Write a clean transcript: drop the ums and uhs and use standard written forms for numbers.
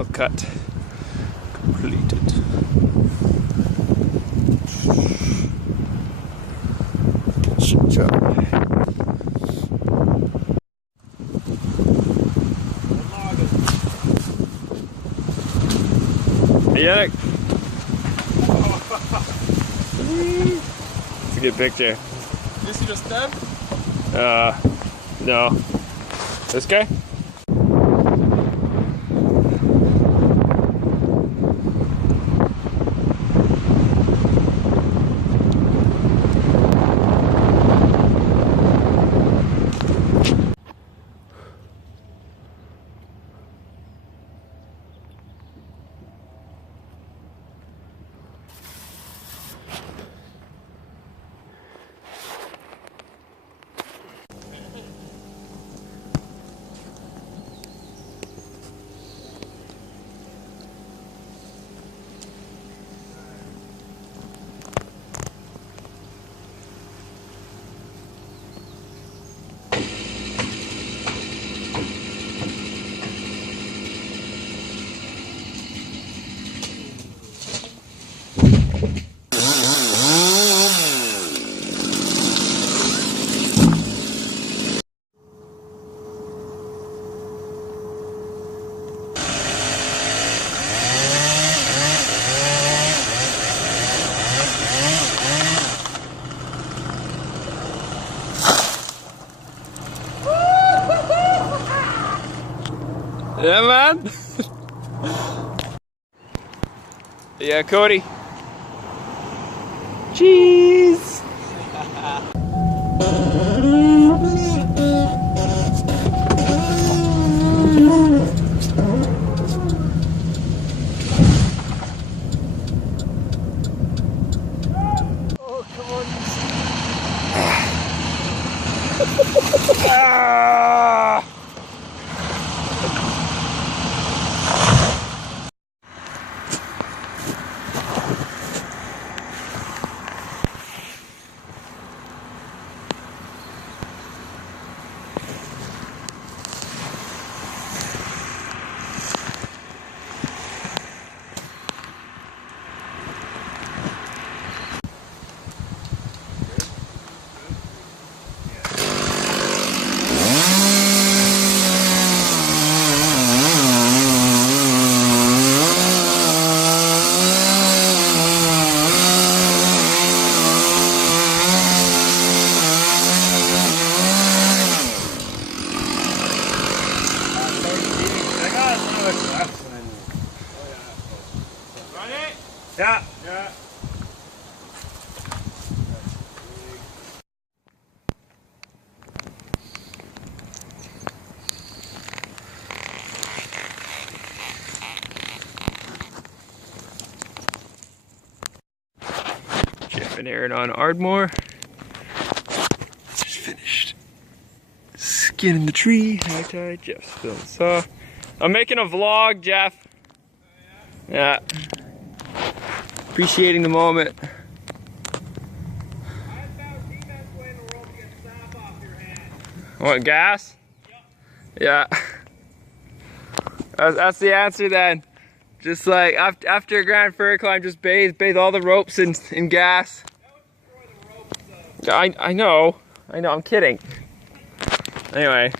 final cut completed. Good job. Hey, Yannick. It's a good picture. Is he just dead? No. This guy? Yeah, man. Yeah, Cody. Cheese. Oh, come on. Ah. Yeah. Yeah. Jeff and Aaron on Ardmore. Just finished skinning the tree. High tide. Jeff's filling saw. I'm making a vlog, Jeff. Yeah. Appreciating the moment. What, gas? Yep. Yeah. That's the answer then. Just like after a Grand Prairie climb, just bathe all the ropes in gas. I know, I'm kidding. Anyway.